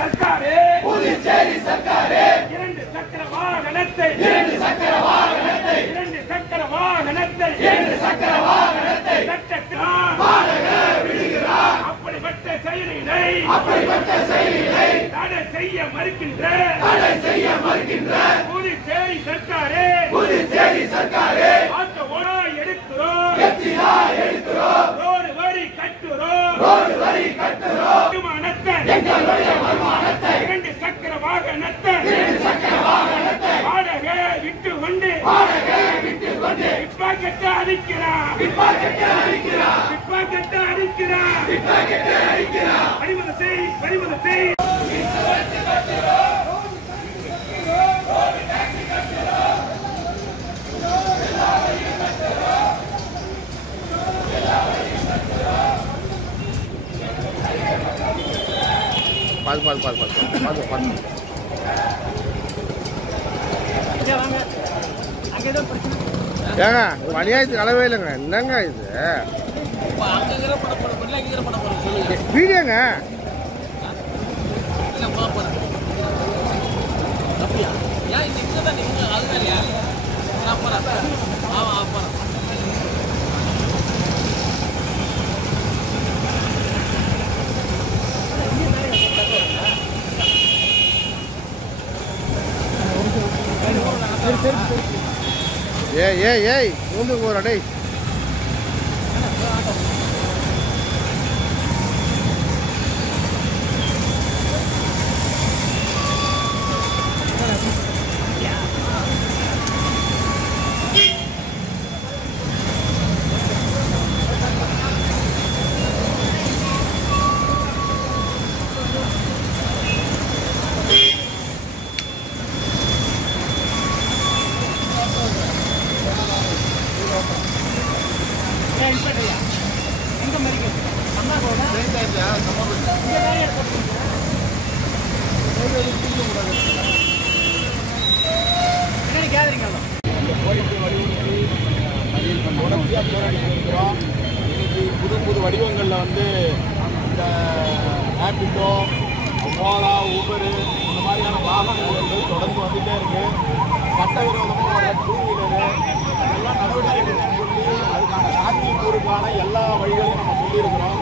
சர்க்காரே புதுச்சேரி சர்க்காரே இரண்டு சக்கர வாகனத்தை அப்படிப்பட்ட செயலினை தடை செய்ய மறுக்கின்ற புதுச்சேரி சர்க்காரே ஆட்டோ ஓடா எடுக்கிறோம் ரோடு வரி கட்டுறோம் வருமானத்தை இரண்டு சக்கர வாகனத்தை வாடகை விட்டு கொண்டு பிப்பாக்கெட்ட அடிக்கிறான் பறிமுதல் செய் ஏங்க மணியாயத்துக்கு அளவே இல்லைங்க. என்னங்க இது வீடியோங்க? ஏய் மூந்து போறா டேய். புது வடிவங்களில் வந்து இந்த ரேபிடோ, ஓலா, ஊபர் இந்த மாதிரியான வாகனங்கள் தொடர்ந்து வந்துகிட்டே இருக்கு. சட்டவிரோதமாக டூ வீலரு எல்லாம் நடவடிக்கை சொல்லி அதுக்கான சாத்தியக்கூறுக்கான எல்லா வழிகளையும் நம்ம சொல்லியிருக்கிறோம்.